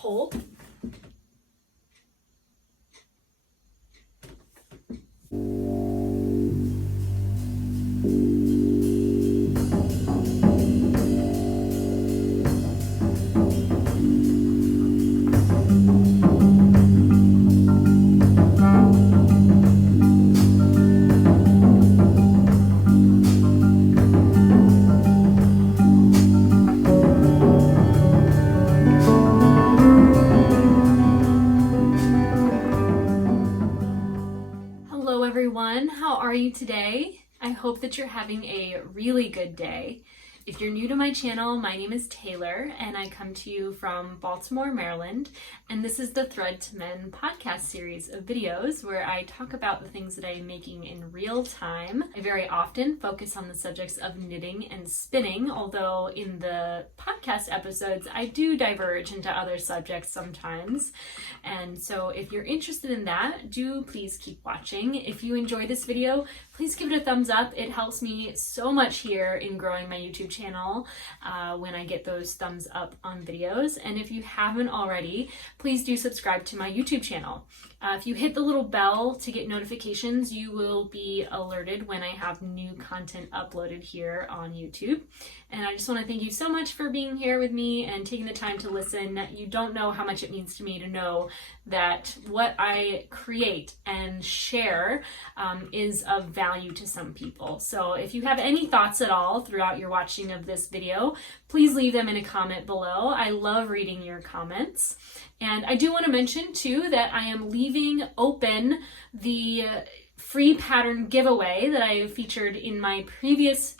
hole. Hello everyone, how are you today? I hope that you're having a really good day. If you're new to my channel, my name is Taylor and I come to you from Baltimore, Maryland, and this is the Thread to Mend podcast series of videos where I talk about the things that I am making in real time. I very often focus on the subjects of knitting and spinning, although in the podcast episodes I do diverge into other subjects sometimes. And so if you're interested in that, do please keep watching. If you enjoy this video, please give it a thumbs up. It helps me so much here in growing my YouTube channel when I get those thumbs up on videos. And if you haven't already, please do subscribe to my YouTube channel. If you hit the little bell to get notifications, you will be alerted when I have new content uploaded here on YouTube. And I just want to thank you so much for being here with me and taking the time to listen. You don't know how much it means to me to know that what I create and share is of value to some people. So if you have any thoughts at all throughout your watching of this video, please leave them in a comment below. I love reading your comments. And I do want to mention too that I am leaving open the free pattern giveaway that I featured in my previous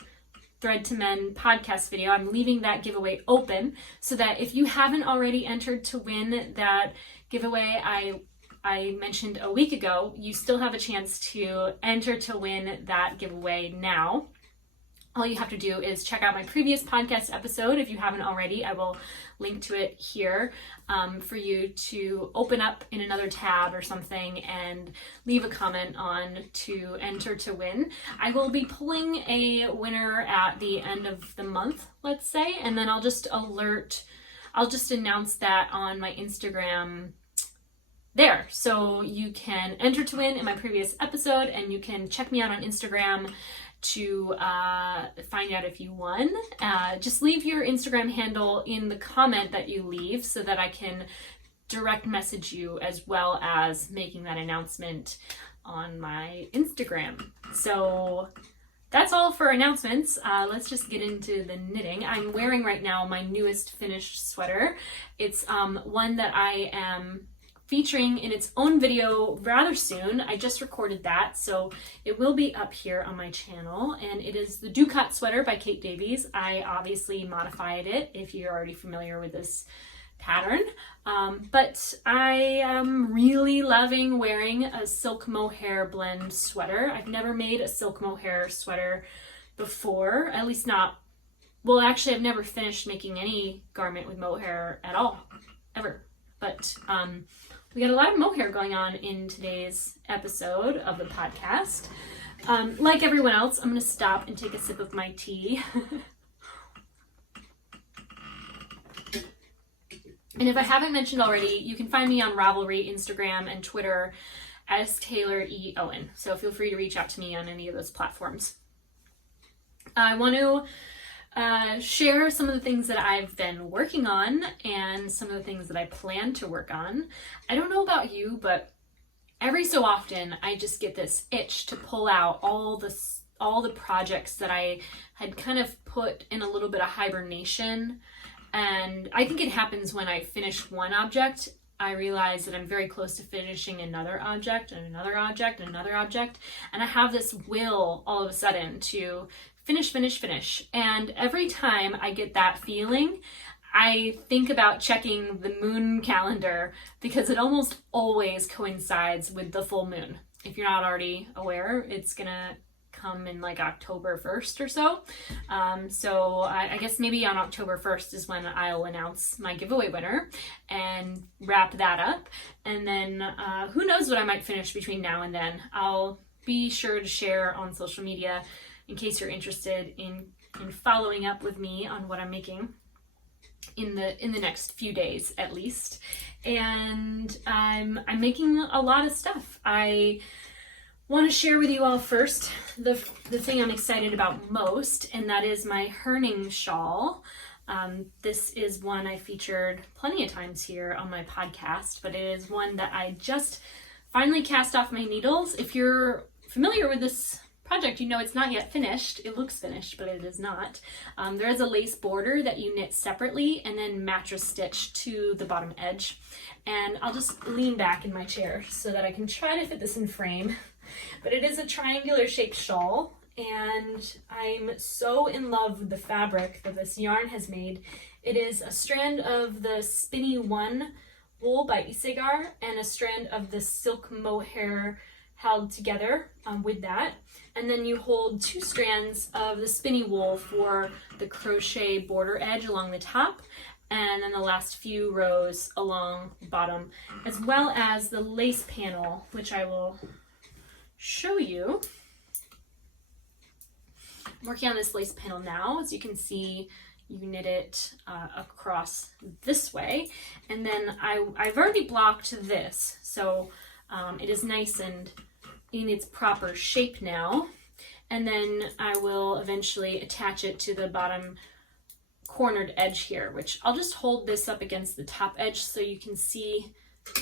Thread to Mend podcast video. I'm leaving that giveaway open so that if you haven't already entered to win that giveaway I mentioned a week ago, you still have a chance to enter to win that giveaway now. All you have to do is check out my previous podcast episode. If you haven't already, I will link to it here for you to open up in another tab or something and leave a comment on to enter to win. I will be pulling a winner at the end of the month, let's say, and then I'll just announce that on my Instagram there. So you can enter to win in my previous episode and you can check me out on Instagram to find out if you won. Just leave your Instagram handle in the comment that you leave so that I can direct message you as well as making that announcement on my Instagram. So that's all for announcements. Let's just get into the knitting. I'm wearing right now my newest finished sweater. It's one that I am featuring in its own video rather soon. I just recorded that, so it will be up here on my channel, and it is the Ducat sweater by Kate Davies. I obviously modified it if you're already familiar with this pattern, but I am really loving wearing a silk mohair blend sweater. I've never made a silk mohair sweater before, at least not, well actually I've never finished making any garment with mohair at all, ever, but we got a lot of mohair going on in today's episode of the podcast. Like everyone else, I'm going to stop and take a sip of my tea. And if I haven't mentioned already, you can find me on Ravelry, Instagram, and Twitter as Taylor E. Owen. So feel free to reach out to me on any of those platforms. I want to share some of the things that I've been working on and some of the things that I plan to work on. I don't know about you, but every so often I just get this itch to pull out all the projects that I had kind of put in a little bit of hibernation. And I think it happens when I finish one object. I realize that I'm very close to finishing another object and another object and another object. And I have this will all of a sudden to finish. And every time I get that feeling, I think about checking the moon calendar because it almost always coincides with the full moon. If you're not already aware, it's gonna come in like October 1st or so. So I guess maybe on October 1st is when I'll announce my giveaway winner and wrap that up. And then who knows what I might finish between now and then. I'll be sure to share on social media in case you're interested in following up with me on what I'm making. in the next few days at least. And I'm making a lot of stuff. I want to share with you all first the thing I'm excited about most, and that is my Herning Shawl. This is one I featured plenty of times here on my podcast, but it is one that I just finally cast off my needles. If you're familiar with this project, you know it's not yet finished. It looks finished, but it is not. There is a lace border that you knit separately and then mattress stitch to the bottom edge. And I'll just lean back in my chair so that I can try to fit this in frame. But it is a triangular shaped shawl, and I'm so in love with the fabric that this yarn has made. It is a strand of the Spinny One wool by Isegar and a strand of the silk mohair held together with that. And then you hold 2 strands of the spinny wool for the crochet border edge along the top, and then the last few rows along the bottom, as well as the lace panel, which I will show you. I'm working on this lace panel now. As you can see, you knit it across this way, and then I've already blocked this, so it is nice and in its proper shape now. And then I will eventually attach it to the bottom cornered edge here, which I'll just hold this up against the top edge so you can see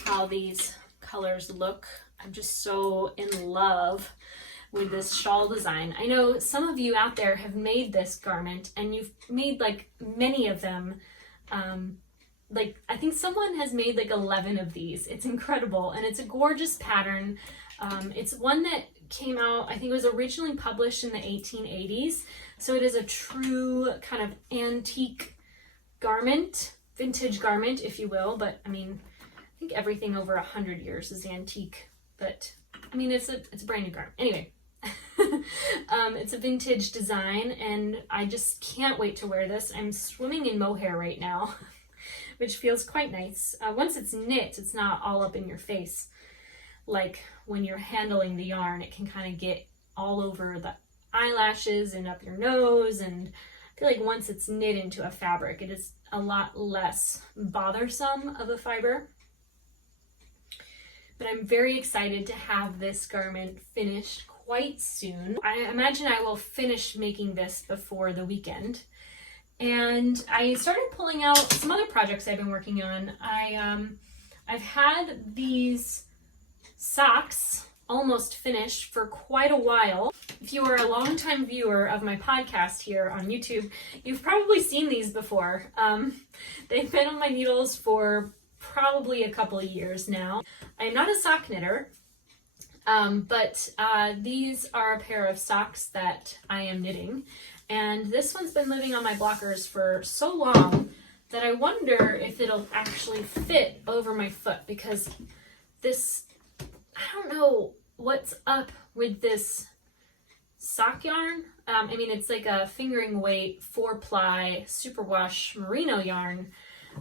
how these colors look. I'm just so in love with this shawl design. I know some of you out there have made this garment, and you've made like many of them. Like I think someone has made like 11 of these. It's incredible, and it's a gorgeous pattern. It's one that came out, I think it was originally published in the 1880s. So it is a true kind of antique garment, vintage garment, if you will. But I mean, I think everything over 100 years is antique. But I mean, it's a brand new garment. Anyway, it's a vintage design, and I just can't wait to wear this. I'm swimming in mohair right now, which feels quite nice. Once it's knit, it's not all up in your face. Like when you're handling the yarn, it can kind of get all over the eyelashes and up your nose, and I feel like once it's knit into a fabric, it is a lot less bothersome of a fiber. But I'm very excited to have this garment finished quite soon. I imagine I will finish making this before the weekend. And I started pulling out some other projects I've been working on. I've had these socks almost finished for quite a while. If you are a longtime viewer of my podcast here on YouTube, you've probably seen these before. They've been on my needles for probably a couple of years now. I'm not a sock knitter, but these are a pair of socks that I am knitting. And this one's been living on my blockers for so long that I wonder if it'll actually fit over my foot, because this, I don't know what's up with this sock yarn. I mean, it's like a fingering weight 4-ply superwash merino yarn,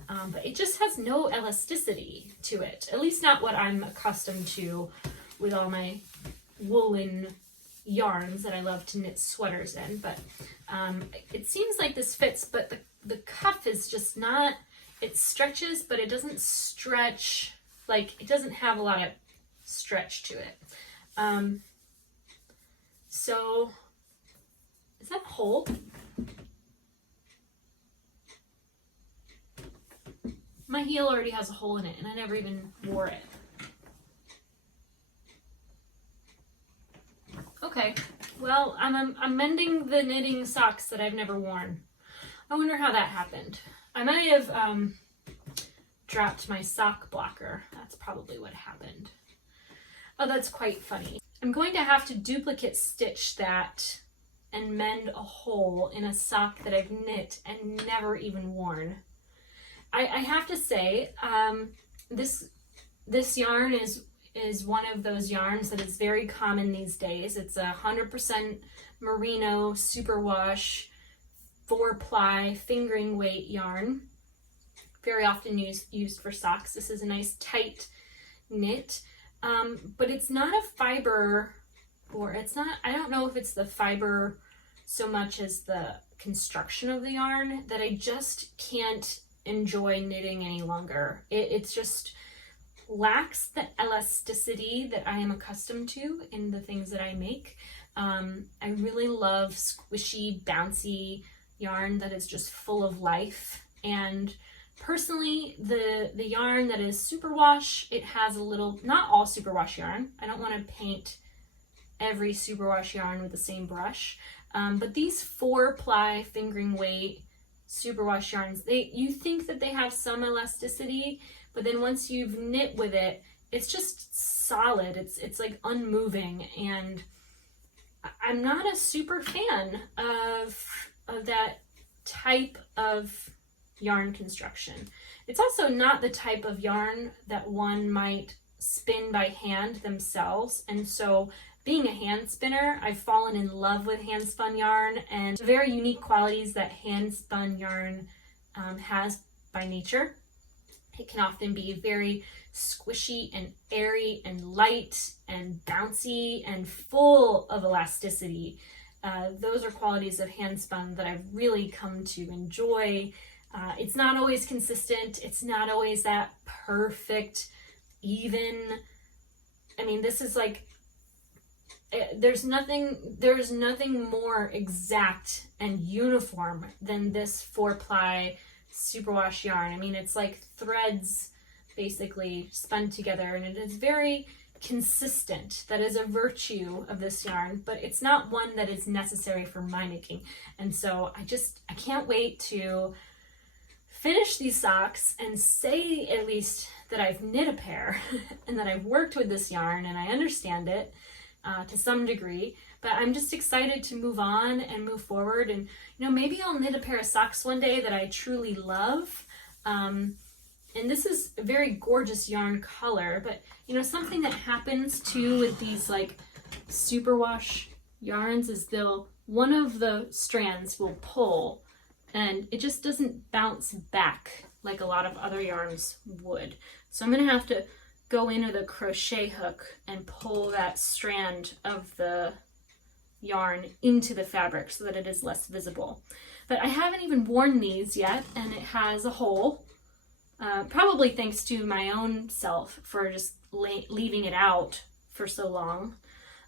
but it just has no elasticity to it, at least not what I'm accustomed to with all my woolen yarns that I love to knit sweaters in. But it seems like this fits, but the cuff is just not, it stretches, but it doesn't stretch, like it doesn't have a lot of stretch to it. So is that a hole? My heel already has a hole in it, and I never even wore it. Okay, well, I'm mending the knitting socks that I've never worn. I wonder how that happened. I might have dropped my sock blocker. That's probably what happened. Oh, that's quite funny. I'm going to have to duplicate stitch that and mend a hole in a sock that I've knit and never even worn. I have to say, this yarn is one of those yarns that is very common these days. It's 100% merino superwash 4-ply fingering weight yarn, very often used for socks. This is a nice tight knit, but it's not a fiber, or it's not, I don't know if it's the fiber so much as the construction of the yarn that I just can't enjoy knitting any longer. It's just lacks the elasticity that I am accustomed to in the things that I make. I really love squishy, bouncy yarn that is just full of life. And personally, the yarn that is superwash, it has a little, not all superwash yarn. I don't want to paint every superwash yarn with the same brush. But these 4-ply fingering weight superwash yarns, you think that they have some elasticity, but then once you've knit with it, it's just solid. It's like unmoving, and I'm not a super fan of that type of yarn construction. It's also not the type of yarn that one might spin by hand themselves, and so being a hand spinner, I've fallen in love with hand spun yarn and the very unique qualities that hand spun yarn has by nature. It can often be very squishy and airy and light and bouncy and full of elasticity. Those are qualities of hand spun that I've really come to enjoy. It's not always consistent. It's not always that perfect, even. I mean, this is like, there's nothing more exact and uniform than this 4-ply superwash yarn. I mean, it's like threads basically spun together, and it is very consistent. That is a virtue of this yarn, but it's not one that is necessary for my making. And so I can't wait to finish these socks and say at least that I've knit a pair and that I've worked with this yarn and I understand it to some degree. But I'm just excited to move on and move forward, and maybe I'll knit a pair of socks one day that I truly love. And this is a very gorgeous yarn color, but something that happens too with these like superwash yarns is one of the strands will pull and it just doesn't bounce back like a lot of other yarns would. So I'm gonna have to go in with a crochet hook and pull that strand of the yarn into the fabric so that it is less visible. But I haven't even worn these yet, and it has a hole, probably thanks to my own self for just leaving it out for so long.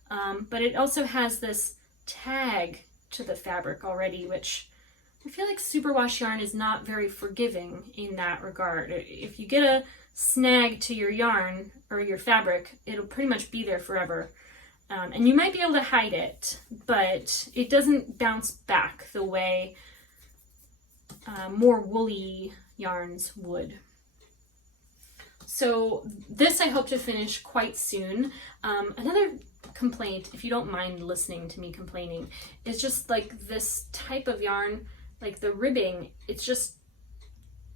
But it also has this tag to the fabric already, which I feel like superwash yarn is not very forgiving in that regard. If you get a snag to your yarn or your fabric, it'll pretty much be there forever. And you might be able to hide it, but it doesn't bounce back the way more woolly yarns would. So this I hope to finish quite soon. Another complaint, if you don't mind listening to me complaining, is just like this type of yarn, like the ribbing, it's just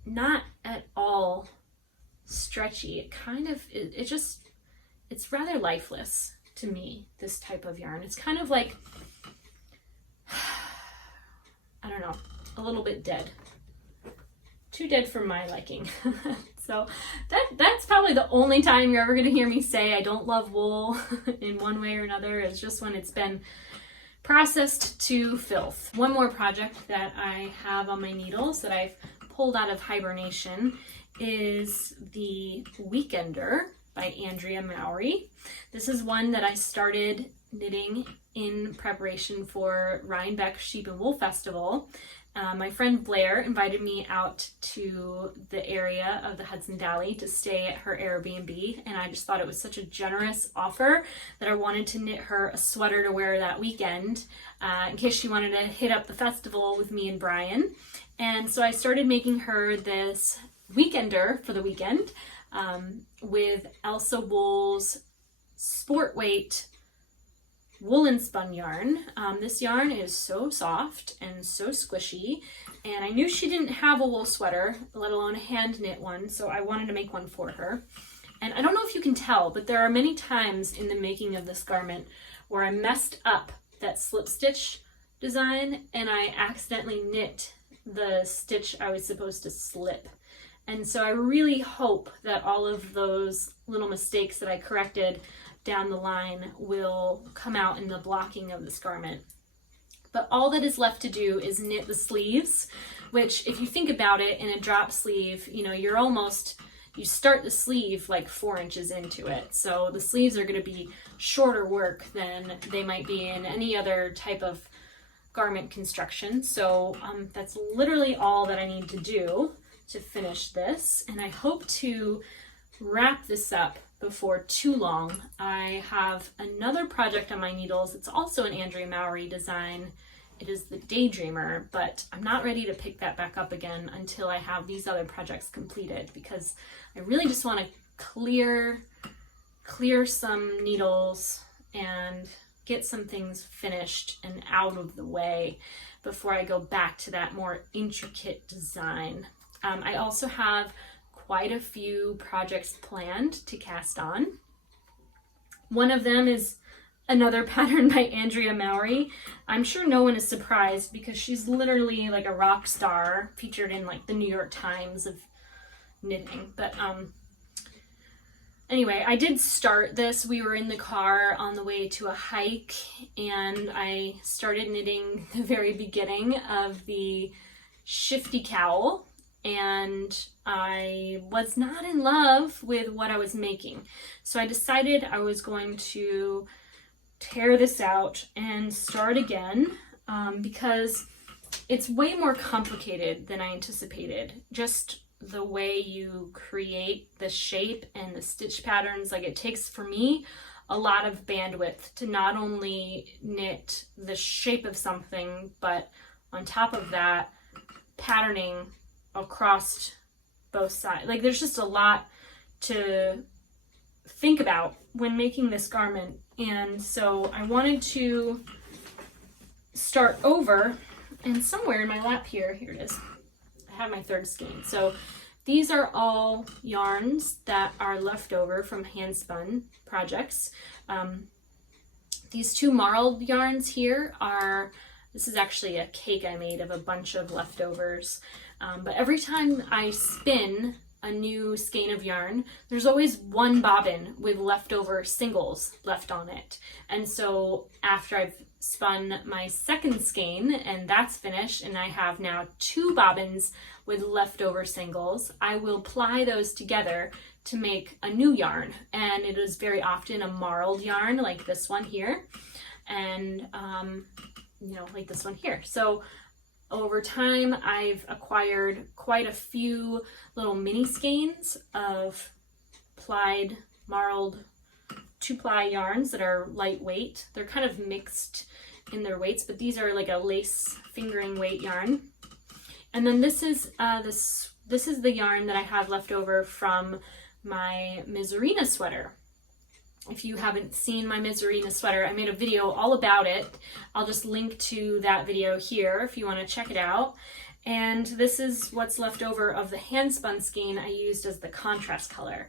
not at all stretchy. It kind of, it's rather lifeless to me, this type of yarn. It's kind of like, I don't know, a little bit dead. Too dead for my liking. So that's probably the only time you're ever going to hear me say I don't love wool in one way or another, is just when it's been processed to filth. One more project that I have on my needles that I've pulled out of hibernation is the Weekender by Andrea Mowry. This is one that I started knitting in preparation for Rhinebeck Sheep and Wool Festival. My friend Blair invited me out to the area of the Hudson Valley to stay at her Airbnb, and I just thought it was such a generous offer that I wanted to knit her a sweater to wear that weekend in case she wanted to hit up the festival with me and Brian. And so I started making her this Weekender for the weekend with Elsa Wool's sport weight woolen spun yarn. This yarn is so soft and so squishy, and I knew she didn't have a wool sweater, let alone a hand knit one, so I wanted to make one for her. And I don't know if you can tell, but there are many times in the making of this garment where I messed up that slip stitch design and I accidentally knit the stitch I was supposed to slip. And so I really hope that all of those little mistakes that I corrected down the line will come out in the blocking of this garment. But all that is left to do is knit the sleeves, which if you think about it in a drop sleeve, you know, you start the sleeve like 4 inches into it. So the sleeves are going to be shorter work than they might be in any other type of garment construction. So that's literally all that I need to do to finish this. And I hope to wrap this up before too long. I have another project on my needles. It's also an Andrea Mowry design. It is the Daydreamer, but I'm not ready to pick that back up again until I have these other projects completed, because I really just want to clear some needles and get some things finished and out of the way before I go back to that more intricate design. I also have quite a few projects planned to cast on. One of them is another pattern by Andrea Mowry. I'm sure no one is surprised because she's literally like a rock star, featured in like the New York Times of knitting. But anyway, I did start this. We were in the car on the way to a hike, and I started knitting the very beginning of the Shifty cowl, and I was not in love with what I was making. So I decided I was going to tear this out and start again, because it's way more complicated than I anticipated. Just the way you create the shape and the stitch patterns, like it takes for me a lot of bandwidth to not only knit the shape of something, but on top of that, patterning across both sides. Like there's just a lot to think about when making this garment. And so I wanted to start over, and somewhere in my lap here it is, I have my third skein. So these are all yarns that are left over from hand spun projects. These 2 marled yarns here this is actually a cake I made of a bunch of leftovers. But every time I spin a new skein of yarn, there's always 1 bobbin with leftover singles left on it. And so after I've spun my second skein and that's finished, and I have now 2 bobbins with leftover singles, I will ply those together to make a new yarn. And it is very often a marled yarn like this one here, and you know, like this one here. So over time, I've acquired quite a few little mini skeins of plied, marled 2-ply yarns that are lightweight. They're kind of mixed in their weights, but these are like a lace fingering weight yarn. And then this is the yarn that I have left over from my Miserina sweater. If you haven't seen my Miserina sweater, I made a video all about it. I'll just link to that video here if you want to check it out. And this is what's left over of the hand spun skein I used as the contrast color.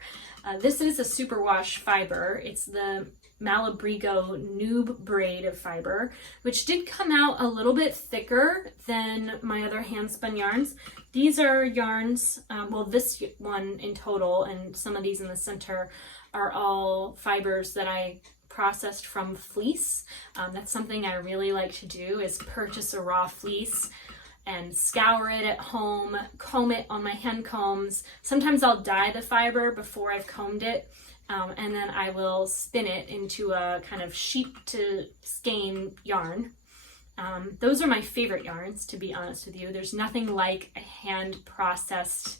This is a superwash fiber. It's the Malabrigo Noob braid of fiber, which did come out a little bit thicker than my other hand spun yarns. These are yarns, well, this one in total and some of these in the center are all fibers that I processed from fleece. That's something I really like to do, is purchase a raw fleece and scour it at home, comb it on my hand combs. Sometimes I'll dye the fiber before I've combed it, and then I will spin it into a kind of sheep to skein yarn. Those are my favorite yarns, to be honest with you. There's nothing like a hand processed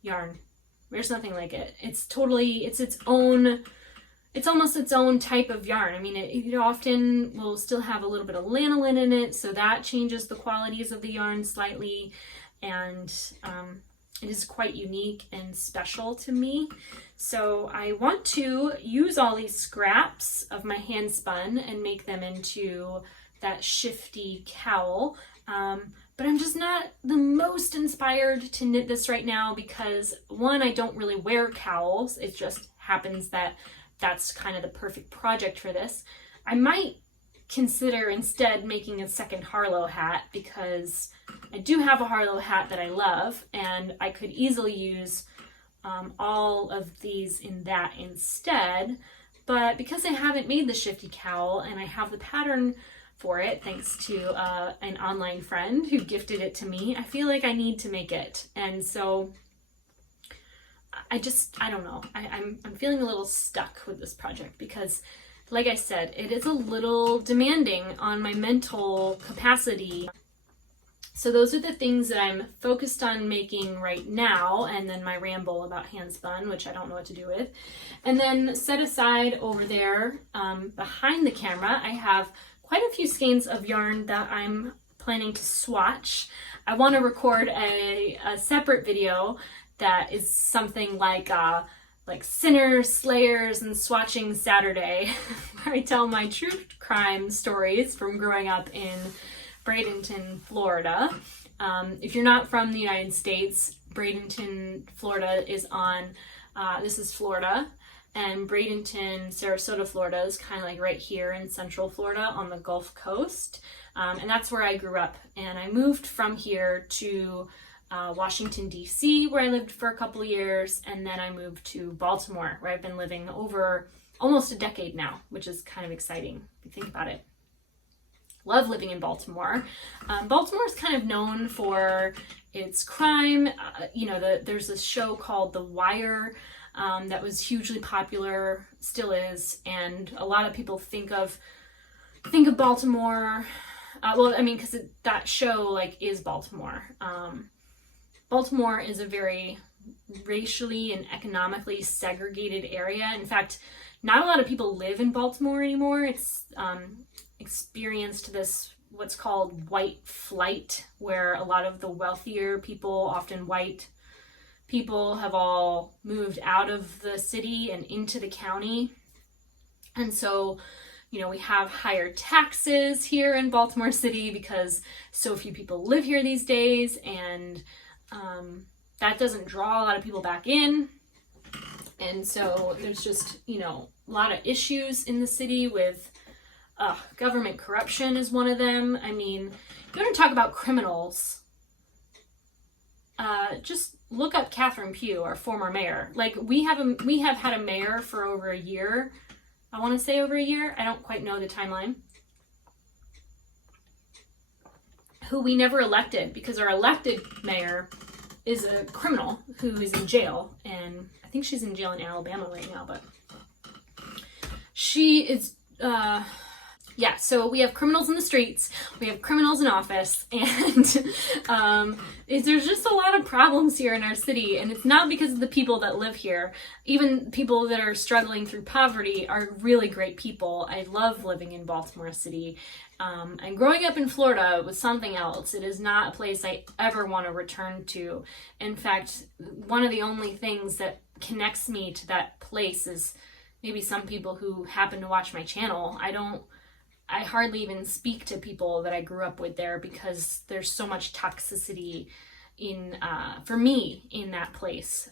yarn. There's nothing like it. It's its own, it's almost its own type of yarn. I mean, it often will still have a little bit of lanolin in it, so that changes the qualities of the yarn slightly, and it is quite unique and special to me. So I want to use all these scraps of my hand spun and make them into that Shifty cowl. But I'm just not the most inspired to knit this right now because, one, I don't really wear cowls. It just happens that that's kind of the perfect project for this. I might consider instead making a second Harlow hat because I do have a Harlow hat that I love, and I could easily use all of these in that instead. But because I haven't made the Shifty cowl and I have the pattern for it, thanks to an online friend who gifted it to me. I feel like I need to make it. And so I don't know. I'm feeling a little stuck with this project because, like I said, it is a little demanding on my mental capacity. So those are the things that I'm focused on making right now, and then my ramble about handspun, which I don't know what to do with. And then set aside over there behind the camera, I have quite a few skeins of yarn that I'm planning to swatch. I want to record a separate video that is something like Sinners, Slayers, and Swatching Saturday, where I tell my true crime stories from growing up in Bradenton, Florida. If you're not from the United States, Bradenton, Florida is on, this is Florida, and Bradenton, Sarasota, Florida is kind of like right here in Central Florida on the Gulf Coast. And that's where I grew up. And I moved from here to Washington, D.C., where I lived for a couple years, and then I moved to Baltimore, where I've been living over almost a decade now, which is kind of exciting if you think about it. Love living in Baltimore. Baltimore is kind of known for its crime. There's this show called The Wire that was hugely popular, still is, and a lot of people think of Baltimore. Because that show is Baltimore. Baltimore is a very racially and economically segregated area. In fact, not a lot of people live in Baltimore anymore. It's experienced this what's called white flight, where a lot of the wealthier people, often white people, have all moved out of the city and into the county. And so, we have higher taxes here in Baltimore City because so few people live here these days, and that doesn't draw a lot of people back in. And so there's just, a lot of issues in the city with government corruption is one of them. You want to talk about criminals, just look up Catherine Pugh, our former mayor. We have had a mayor for over a year. I want to say over a year. I don't quite know the timeline. Who we never elected because our elected mayor is a criminal who is in jail, and I think she's in jail in Alabama right now, but she is, so we have criminals in the streets, we have criminals in office, and there's just a lot of problems here in our city, and it's not because of the people that live here. Even people that are struggling through poverty are really great people. I love living in Baltimore City. And growing up in Florida was something else. It is not a place I ever want to return to. In fact, one of the only things that connects me to that place is maybe some people who happen to watch my channel. I hardly even speak to people that I grew up with there because there's so much toxicity for me in that place.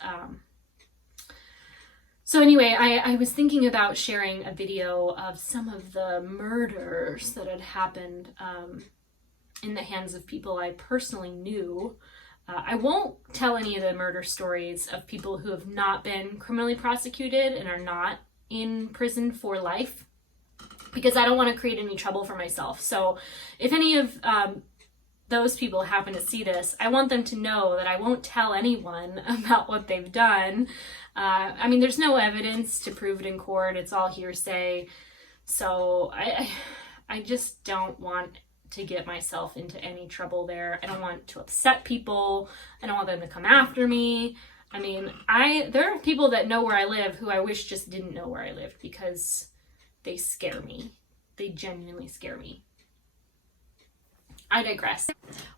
So anyway, I was thinking about sharing a video of some of the murders that had happened in the hands of people I personally knew. I won't tell any of the murder stories of people who have not been criminally prosecuted and are not in prison for life, because I don't want to create any trouble for myself. So if any of those people happen to see this, I want them to know that I won't tell anyone about what they've done. There's no evidence to prove it in court. It's all hearsay. So I just don't want to get myself into any trouble there. I don't want to upset people. I don't want them to come after me. There are people that know where I live who I wish just didn't know where I lived because they scare me. They genuinely scare me. I digress.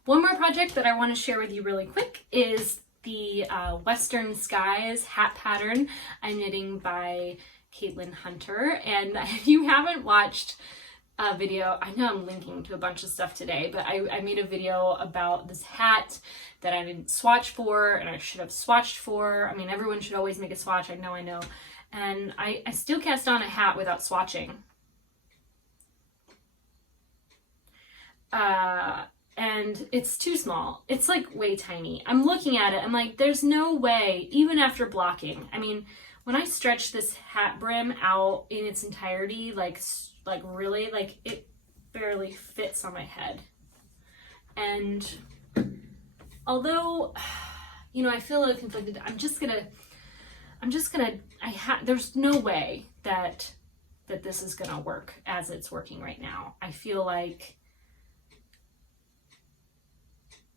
One more project that I want to share with you really quick is the Western Skies hat pattern I'm knitting by Caitlin Hunter. And if you haven't watched a video, I know I'm linking to a bunch of stuff today, but I made a video about this hat that I didn't swatch for and I should have swatched for. Everyone should always make a swatch, I know. And I still cast on a hat without swatching. And it's too small. It's way tiny. I'm looking at it, I'm like, there's no way, even after blocking. When I stretch this hat brim out in its entirety, it barely fits on my head. And although, you know, I feel a little conflicted, there's no way that this is gonna work as it's working right now. I feel like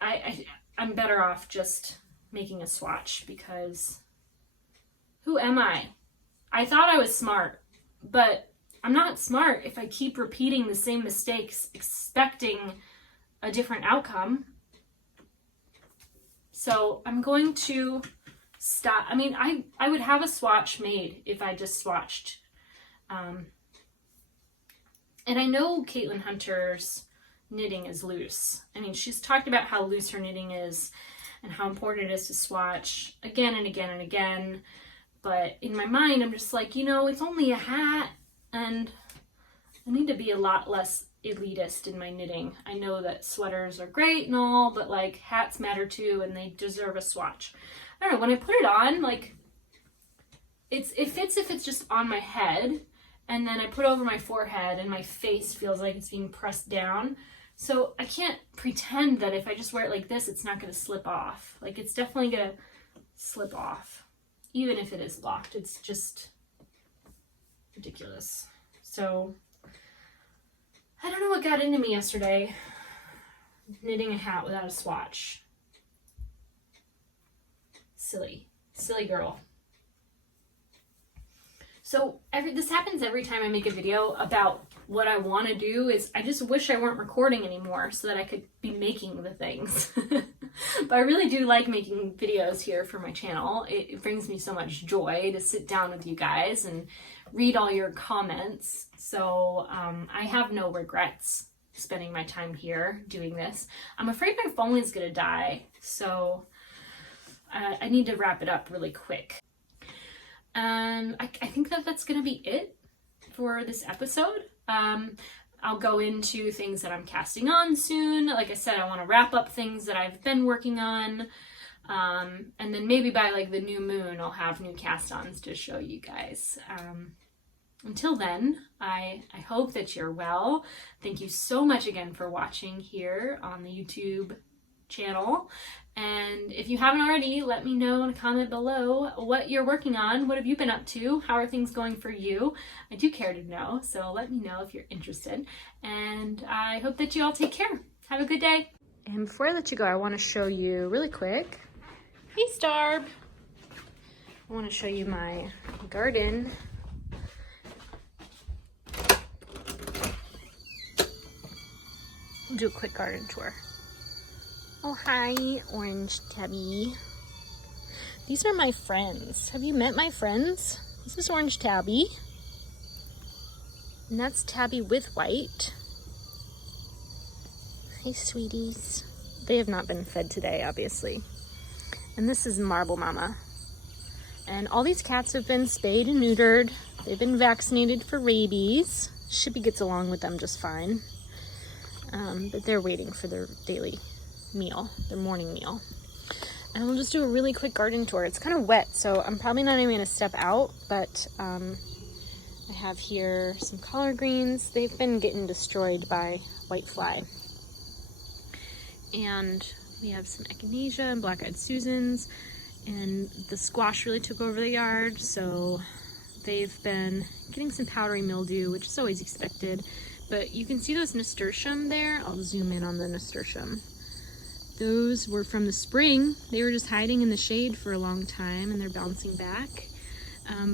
I'm better off just making a swatch, because who am I? I thought I was smart, but I'm not smart if I keep repeating the same mistakes expecting a different outcome. So I'm going to stop. I mean, I would have a swatch made if I just swatched. And I know Caitlin Hunter's knitting is loose. I mean, she's talked about how loose her knitting is and how important it is to swatch again and again and again. But in my mind, I'm just like, you know, it's only a hat, and I need to be a lot less elitist in my knitting. I know that sweaters are great and all, but like hats matter too, and they deserve a swatch. I don't know, when I put it on, like it fits if it's just on my head, and then I put it over my forehead and my face feels like it's being pressed down. So I can't pretend that if I just wear it like this, it's not going to slip off. Like, it's definitely going to slip off, even if it is locked. It's just ridiculous. So I don't know what got into me yesterday, knitting a hat without a swatch. Silly girl. So this happens every time I make a video about what I want to do. Is I just wish I weren't recording anymore so that I could be making the things. But I really do like making videos here for my channel. It brings me so much joy to sit down with you guys and read all your comments. So I have no regrets spending my time here doing this. I'm afraid my phone is going to die, so I need to wrap it up really quick. And I think that's going to be it for this episode. I'll go into things that I'm casting on soon. Like I said, I want to wrap up things that I've been working on. And then maybe by like the new moon, I'll have new cast-ons to show you guys. Until then, I hope that you're well. Thank you so much again for watching here on the YouTube channel. And if you haven't already, let me know in a comment below what you're working on. What have you been up to? How are things going for you? I do care to know, so let me know if you're interested. And I hope that you all take care. Have a good day. And before I let you go, I want to show you really quick. Hey, Starb. I want to show you my garden. We'll do a quick garden tour. Oh, hi, Orange Tabby. These are my friends. Have you met my friends? This is Orange Tabby. And that's Tabby with white. Hi, sweeties. They have not been fed today, obviously. And this is Marble Mama. And all these cats have been spayed and neutered. They've been vaccinated for rabies. Shippy gets along with them just fine. But they're waiting for their daily meal, their morning meal. And we'll just do a really quick garden tour. It's kind of wet, so I'm probably not even going to step out, but I have here some collard greens. They've been getting destroyed by whitefly. And we have some echinacea and black-eyed Susans, and the squash really took over the yard, so they've been getting some powdery mildew, which is always expected. But you can see those nasturtium there. I'll zoom in on the nasturtium. Those were from the spring. They were just hiding in the shade for a long time, and they're bouncing back.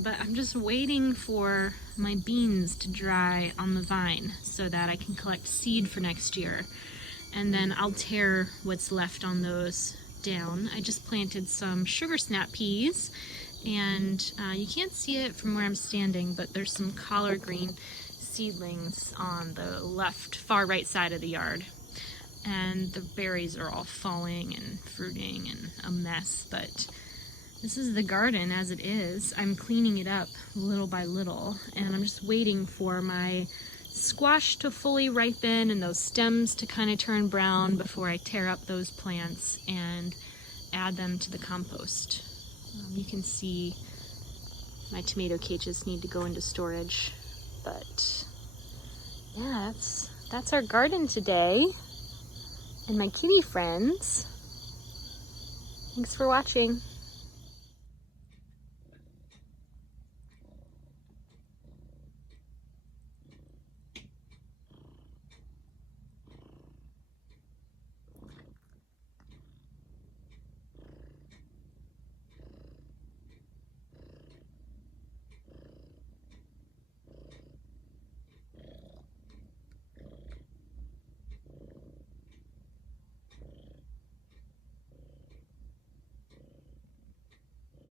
But I'm just waiting for my beans to dry on the vine so that I can collect seed for next year. And then I'll tear what's left on those down. I just planted some sugar snap peas, and you can't see it from where I'm standing, but there's some collard green seedlings on the left, far right side of the yard. And the berries are all falling and fruiting and a mess, but this is the garden as it is. I'm cleaning it up little by little, and I'm just waiting for my squash to fully ripen and those stems to kind of turn brown before I tear up those plants and add them to the compost. You can see my tomato cages need to go into storage, but yeah, that's our garden today and my kitty friends. Thanks for watching.